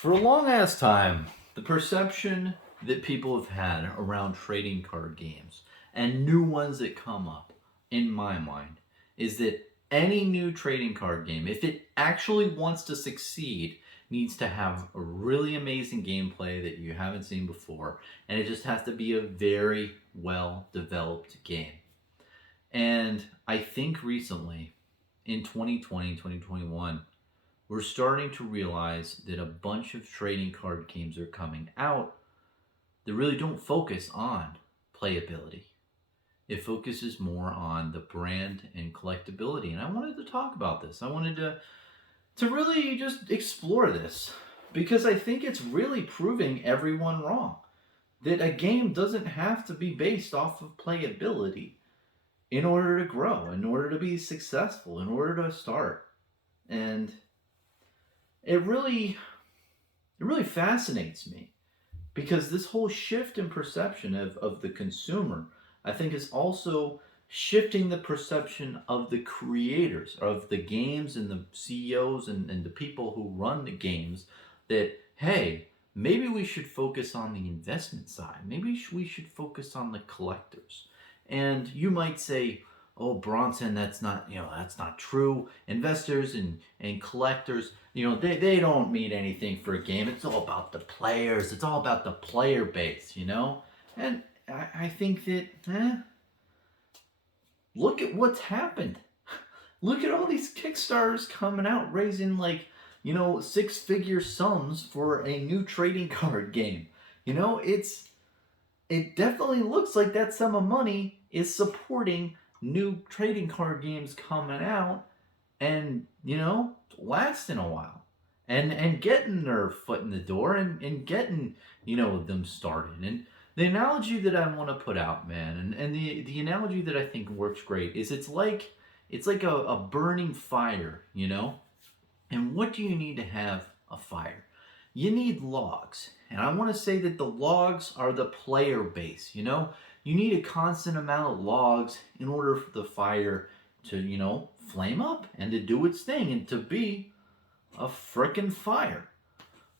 For a long ass time, the perception that people have had around trading card games and new ones that come up, in my mind, is that any new trading card game, if it actually wants to succeed, needs to have a really amazing gameplay that you haven't seen before, and it just has to be a very well developed game. And I think recently, in 2020, 2021, we're starting to realize that a bunch of trading card games are coming out that really don't focus on playability. It focuses more on the brand and collectability. And I wanted to talk about this. I wanted to really just explore this because I think it's really proving everyone wrong. That a game doesn't have to be based off of playability in order to grow, in order to be successful, in order to start. And it really it really fascinates me because this whole shift in perception of the consumer, I think, is also shifting the perception of the creators of the games and the CEOs and the people who run the games that, hey, maybe we should focus on the investment side. Maybe we should focus on the collectors. And you might say, oh, Bronson, that's not true. Investors and collectors, they don't mean anything for a game. It's all about the players. It's all about the player base. And I think that, look at what's happened. Look at all these Kickstarters coming out raising six-figure sums for a new trading card game. It definitely looks like that sum of money is supporting new trading card games coming out and lasting a while and getting their foot in the door and getting them started. And the analogy that I want to put out, man, and the analogy that I think works great is it's like a burning fire. And what do you need to have a fire? You need logs. And I want to say that the logs are the player base. You need a constant amount of logs in order for the fire to, flame up and to do its thing and to be a frickin' fire.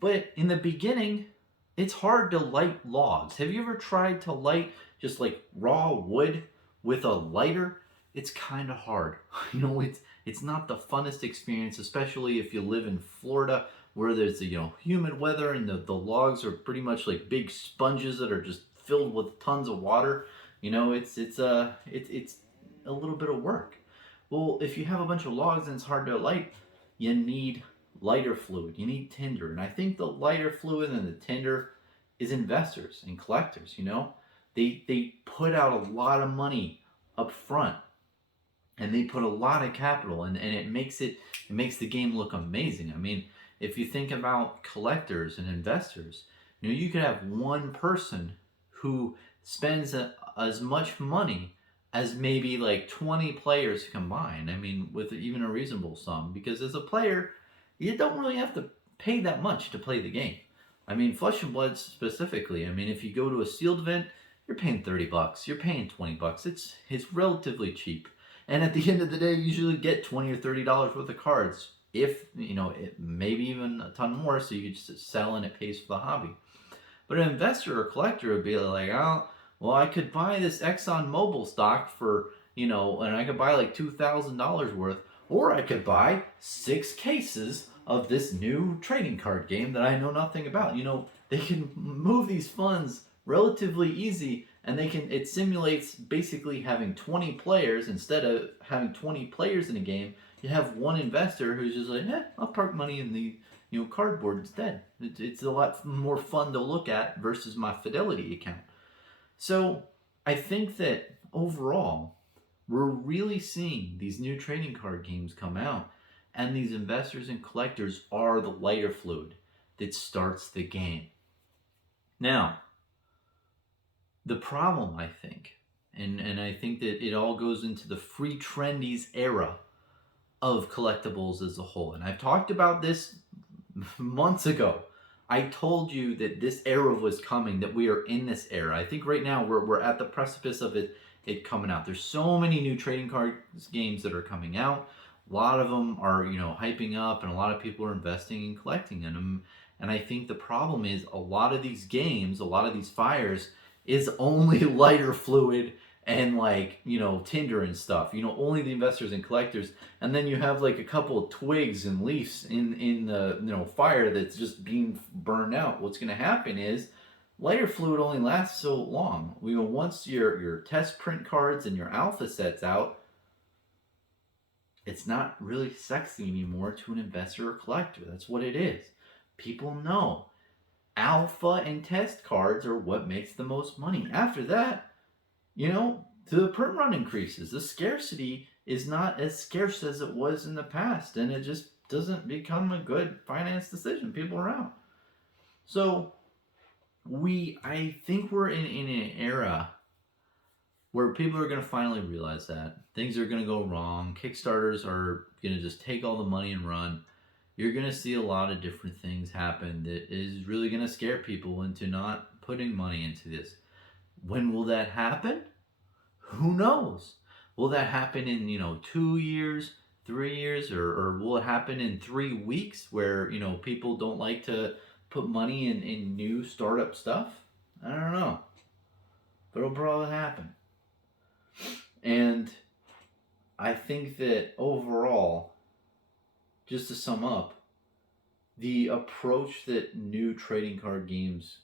But in the beginning, it's hard to light logs. Have you ever tried to light just like raw wood with a lighter? It's kind of hard. It's not the funnest experience, especially if you live in Florida where there's humid weather and the logs are pretty much like big sponges that are just filled with tons of water. It's a little bit of work. Well, if you have a bunch of logs and it's hard to light, you need lighter fluid. You need tinder. And I think the lighter fluid and the tinder is investors and collectors. They put out a lot of money up front and they put a lot of capital and it makes the game look amazing. I mean, if you think about collectors and investors, you could have one person who spends as much money as maybe like 20 players combined. I mean, with even a reasonable sum, because as a player, you don't really have to pay that much to play the game. I mean, Flesh and Blood specifically. I mean, if you go to a sealed event, you're paying $30. You're paying $20. It's relatively cheap. And at the end of the day, you usually get $20 or $30 worth of cards. If, maybe even a ton more, so you could just sell and it pays for the hobby. But an investor or collector would be like, oh, well, I could buy this Exxon Mobil stock for, and I could buy like $2,000 worth, or I could buy 6 cases of this new trading card game that I know nothing about. They can move these funds relatively easy, and it simulates basically having 20 players instead of having 20 players in a game. You have one investor who's just like, I'll park money in the cardboard instead. It's a lot more fun to look at versus my Fidelity account. So I think that overall, we're really seeing these new trading card games come out, and these investors and collectors are the lighter fluid that starts the game. Now, the problem, I think, and I think that it all goes into the free Trendies era of collectibles as a whole. And I've talked about this months ago. I told you that this era was coming, that we are in this era. I think right now we're at the precipice of it coming out. There's so many new trading cards games that are coming out. A lot of them are, hyping up, and a lot of people are investing and collecting in them. And I think the problem is a lot of these games, a lot of these fires, is only lighter fluid and like, tinder and stuff. Only the investors and collectors. And then you have like a couple of twigs and leaves in the fire that's just being burned out. What's going to happen is lighter fluid only lasts so long. Once your test print cards and your alpha sets out, it's not really sexy anymore to an investor or collector. That's what it is. People know alpha and test cards are what makes the most money. After that, the print run increases. The scarcity is not as scarce as it was in the past, and it just doesn't become a good finance decision. People are out. So I think we're in an era where people are going to finally realize that things are going to go wrong. Kickstarters are going to just take all the money and run. You're going to see a lot of different things happen that is really going to scare people into not putting money into this. When will that happen? Who knows? Will that happen in 2 years, 3 years, or will it happen in 3 weeks where people don't like to put money in new startup stuff? I don't know, but it'll probably happen. And I think that overall, just to sum up, the approach that new trading card games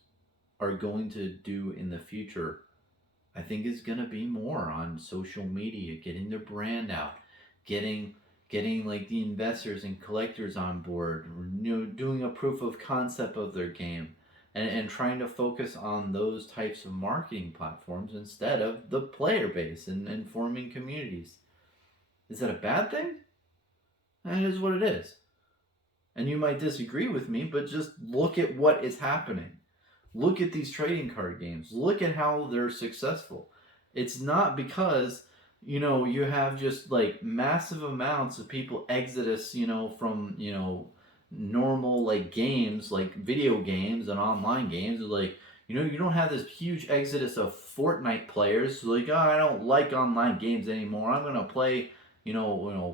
are going to do in the future, I think is going to be more on social media, getting their brand out, getting like the investors and collectors on board, doing a proof of concept of their game, and trying to focus on those types of marketing platforms instead of the player base and forming communities. Is that a bad thing? That is what it is. And you might disagree with me, but just look at what is happening. Look at these trading card games. Look at how they're successful. It's not because, you have just like massive amounts of people exodus, from, normal like games, like video games and online games. Like, you don't have this huge exodus of Fortnite players. Like, oh, I don't like online games anymore. I'm going to play,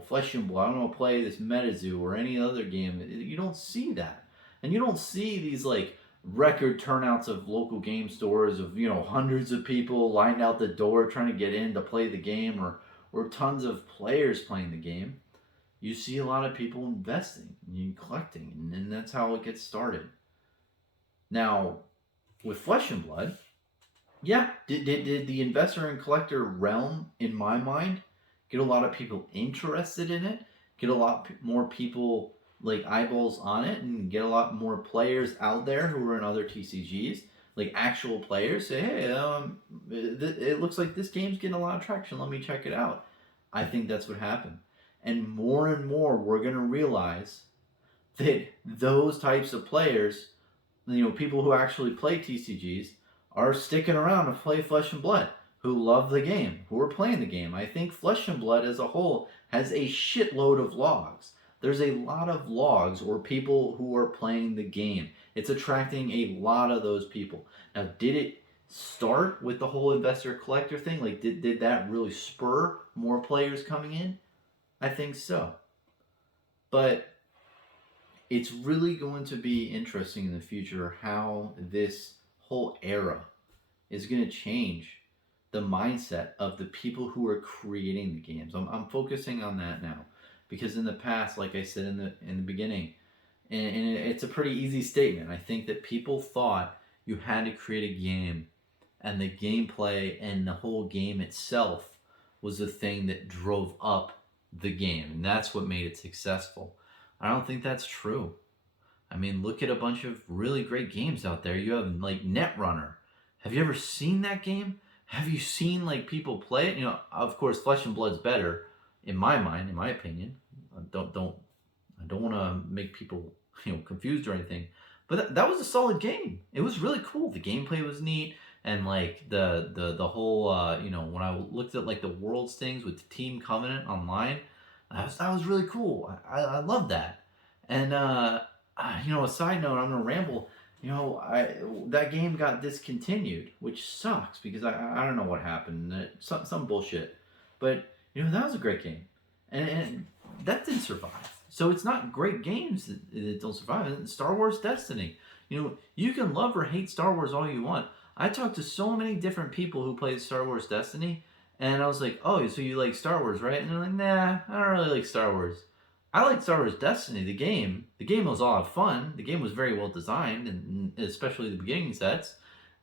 Flesh and Blood. I'm going to play this MetaZoo or any other game. You don't see that. And you don't see these like record turnouts of local game stores of hundreds of people lined out the door trying to get in to play the game, or tons of players playing the game. You see a lot of people investing and collecting, and that's how it gets started. Now, with Flesh and Blood, yeah, did the investor and collector realm, in my mind, get a lot of people interested in it, get a lot more people like eyeballs on it, and get a lot more players out there who are in other TCGs, like actual players say, hey, it looks like this game's getting a lot of traction, let me check it out. I think that's what happened. And more we're going to realize that those types of players, people who actually play TCGs, are sticking around to play Flesh and Blood, who love the game, who are playing the game. I think Flesh and Blood as a whole has a shitload of logs. There's a lot of logs or people who are playing the game. It's attracting a lot of those people. Now, did it start with the whole investor collector thing? Like, did that really spur more players coming in? I think so. But it's really going to be interesting in the future how this whole era is going to change the mindset of the people who are creating the games. I'm focusing on that now, because in the past, like I said in the beginning, and it's a pretty easy statement. I think that people thought you had to create a game, and the gameplay and the whole game itself was the thing that drove up the game, and that's what made it successful. I don't think that's true. I mean, look at a bunch of really great games out there. You have like Netrunner. Have you ever seen that game? Have you seen like people play it? Of course, Flesh and Blood's better in my mind, in my opinion. I don't want to make people confused or anything. But that was a solid game. It was really cool. The gameplay was neat, and like the whole when I looked at like the Worlds things with Team Covenant online, that was really cool. I love that. And a side note, I'm gonna ramble. That game got discontinued, which sucks because I don't know what happened. Some bullshit, but that was a great game, and that didn't survive. So it's not great games that don't survive. Star Wars Destiny. You can love or hate Star Wars all you want. I talked to so many different people who played Star Wars Destiny, and I was like, "Oh, so you like Star Wars, right?" And they're like, "Nah, I don't really like Star Wars." I like Star Wars Destiny, the game. The game was a lot of fun. The game was very well designed, and especially the beginning sets.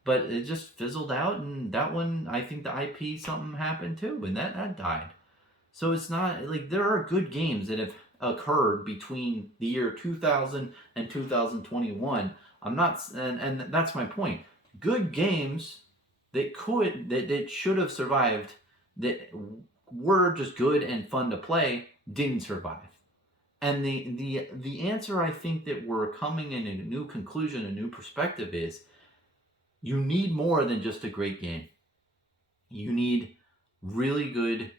But it just fizzled out, and that one, I think the IP something happened too, and that died. So it's not like there are good games that have occurred between the year 2000 and 2021. I'm not, and that's my point. Good games that should have survived, that were just good and fun to play, didn't survive. And the answer I think that we're coming in a new conclusion, a new perspective is you need more than just a great game. You need really good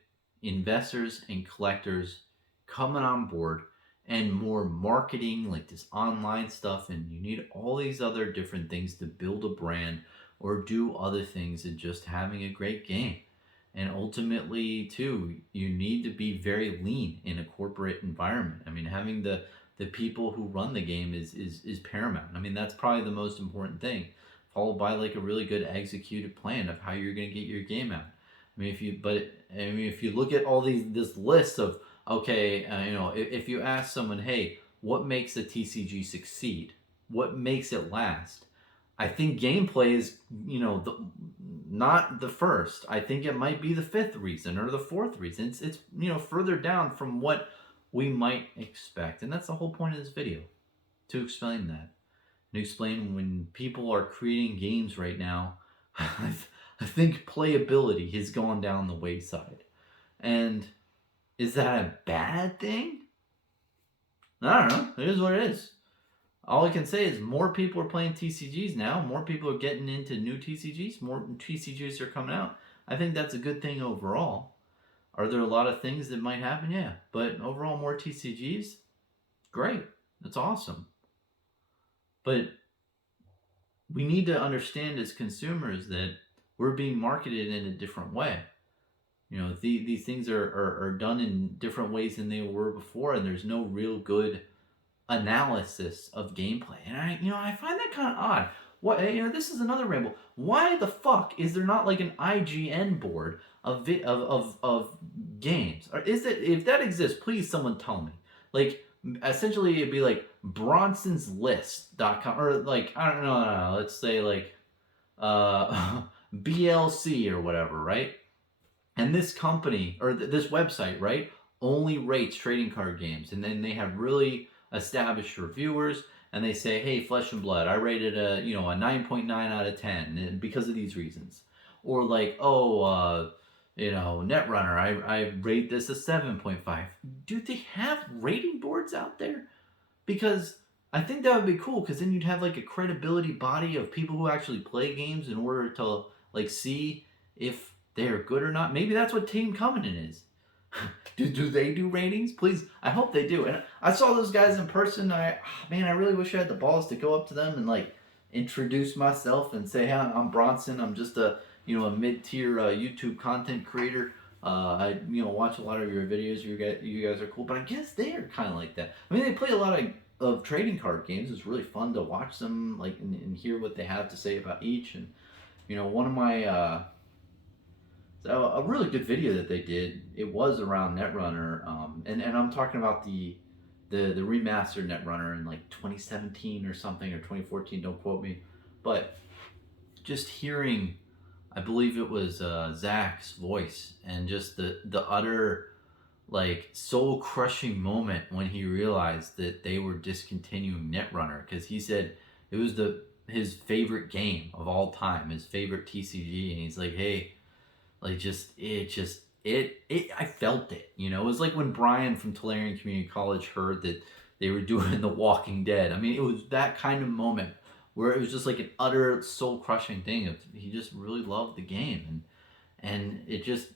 investors and collectors coming on board and more marketing, like this online stuff, and you need all these other different things to build a brand or do other things than just having a great game. And ultimately too, you need to be very lean in a corporate environment. I mean, having the people who run the game is paramount. I mean, that's probably the most important thing, followed by like a really good executed plan of how you're going to get your game out. If you look at all this list of, okay, if you ask someone, hey, what makes a TCG succeed? What makes it last? I think gameplay is, not the first. I think it might be the fifth reason or the fourth reason. It's further down from what we might expect, and that's the whole point of this video, to explain that, and explain when people are creating games right now. I think playability has gone down the wayside. And is that a bad thing? I don't know. It is what it is. All I can say is more people are playing TCGs now. More people are getting into new TCGs. More TCGs are coming out. I think that's a good thing overall. Are there a lot of things that might happen? Yeah. But overall, more TCGs? Great. That's awesome. But we need to understand as consumers that we're being marketed in a different way. These things are done in different ways than they were before, and there's no real good analysis of gameplay. And I find that kind of odd. What this is another ramble. Why the fuck is there not like an IGN board of games? Or is it, if that exists, please someone tell me. Like essentially it'd be like bronsonsblud.com, or like I don't know, let's say like BLC or whatever, right? And this company or this website, right, only rates trading card games, and then they have really established reviewers, and they say, "Hey, Flesh and Blood, I rated a 9.9 out of 10 because of these reasons," or like, "Oh, Netrunner, I rate this a 7.5." Do they have rating boards out there? Because I think that would be cool, because then you'd have like a credibility body of people who actually play games in order to like see if they're good or not. Maybe that's what Team Covenant is. do they do ratings? Please, I hope they do. And I saw those guys in person. I really wish I had the balls to go up to them and like introduce myself and say, "Hey, I'm Bronson. I'm just a mid-tier YouTube content creator. I watch a lot of your videos. You guys are cool." But I guess they are kind of like that. I mean, they play a lot of trading card games. It's really fun to watch them, like, and hear what they have to say about each. And one of my a really good video that they did, it was around Netrunner, and I'm talking about the remastered Netrunner in like 2017 or something, or 2014. Don't quote me, but just hearing, I believe it was Zach's voice, and just the utter like soul crushing moment when he realized that they were discontinuing Netrunner, because he said it was his favorite game of all time, his favorite TCG, and he's like, "Hey, like I felt it." It was like when Brian from Tulare Community College heard that they were doing The Walking Dead. I mean, it was that kind of moment where it was just like an utter soul crushing thing. He just really loved the game, and it just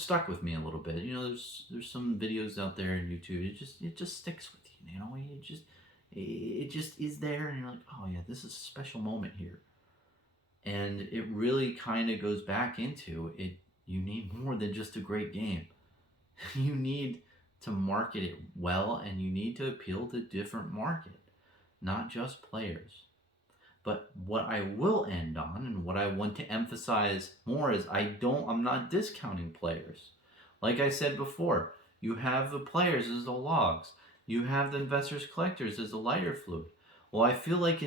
stuck with me a little bit. There's some videos out there on YouTube. It just sticks with you. It just is there, and you're like, "Oh yeah, this is a special moment here." And it really kind of goes back into it. You need more than just a great game. You need to market it well, and you need to appeal to different market, not just players. But what I will end on and what I want to emphasize more is I'm not discounting players. Like I said before, you have the players as the logs. You have the investors collectors as the lighter fluid. Well, I feel like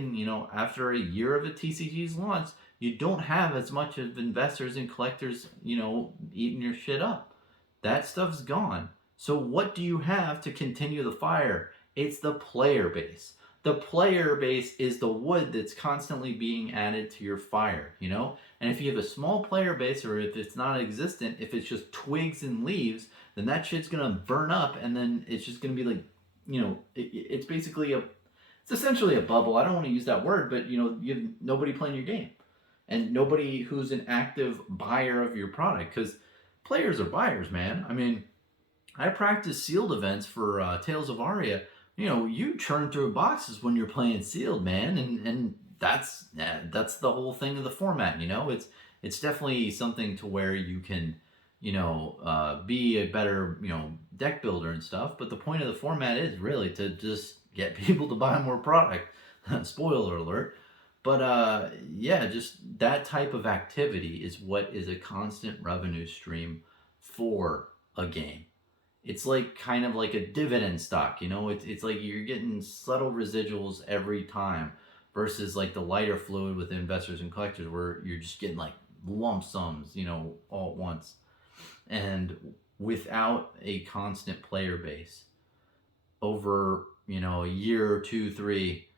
after a year of a TCG's launch, you don't have as much of investors and collectors, eating your shit up. That stuff's gone. So what do you have to continue the fire? It's the player base. The player base is the wood that's constantly being added to your fire. And if you have a small player base, or if it's not existent, if it's just twigs and leaves, then that shit's gonna burn up, and then it's just gonna be like, it's basically it's essentially a bubble. I don't want to use that word, but you have nobody playing your game, and nobody who's an active buyer of your product, because players are buyers, man. I mean, I practice sealed events for Tales of Aria. You churn through boxes when you're playing sealed, man, and that's the whole thing of the format. It's definitely something to where you can, be a better deck builder and stuff. But the point of the format is really to just get people to buy more product. Spoiler alert. But yeah, just that type of activity is what is a constant revenue stream for a game. It's like kind of like a dividend stock. It's like you're getting subtle residuals every time, versus like the lighter fluid with investors and collectors, where you're just getting like lump sums, all at once. And without a constant player base over, a year or two, three,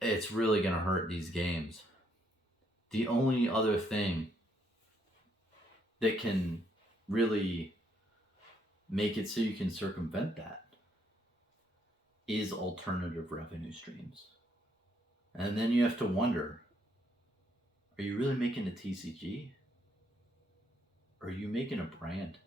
it's really going to hurt these games. The only other thing that can really make it so you can circumvent that is alternative revenue streams. And then you have to wonder, are you really making a TCG? Or are you making a brand?